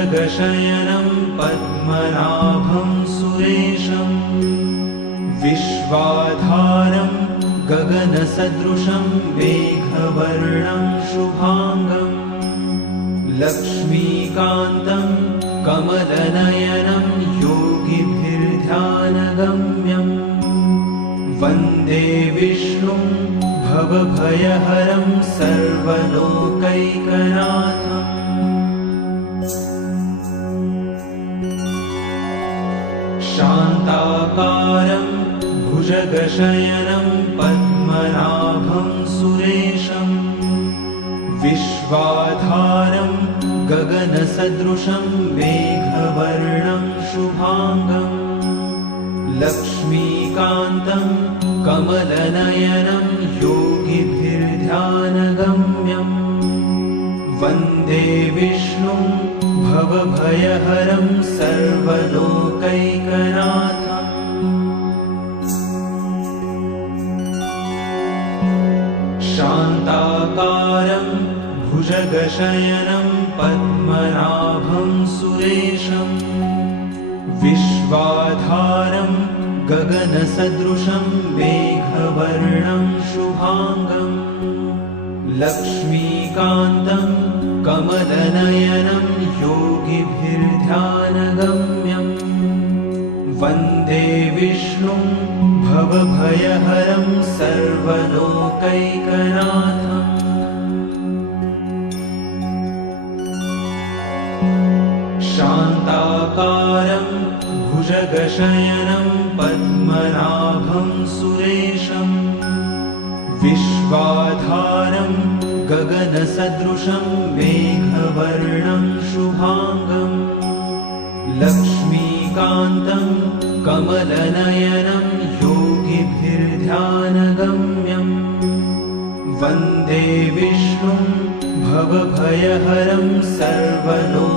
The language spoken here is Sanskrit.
भुजगशयनं पद्मनाभं सुरेशं विश्वाधारं गगनसदृशं मेघवर्णं शुभांगं लक्ष्मीकान्तं कमलनयनं योगिभिर्ध्यानगम्यं वन्दे विष्णुं भवभयहरं सर्वलोकैकनाथम्। शान्ताकारं भुजगशयनं पद्मनाभं सुरेशं विश्वाधारं गगनसदृशं मेघवर्णं शुभांगं लक्ष्मीकान्तं कमलनयनं योगिभिर्ध्यानगम्यं वन्दे विष्णुं भवभयहरं सर्वलोकैकनाथम्। शान्ताकारं भुजगशयनं पद्मनाभं सुरेशं विश्वाधारं गगनसदृशं मेघवर्णं शुभांगं लक्ष्मीकान्तं कमलनयनं योगिभिर्ध्यानगम्यं वन्दे विष्णुं भवभयहरं सर्वलोकैकनाथम्। शान्ताकारं भुजगशयनं पद्मनाभं सुरेशं विश्वाधारं गगनसदृशं मेघवर्णं शुभांगं लक्ष्मीकान्तं कमलनयनं योगिभिर्ध्यानगम्यं वन्दे विष्णुं भवभयहरं सर्वलोकैकनाथम्।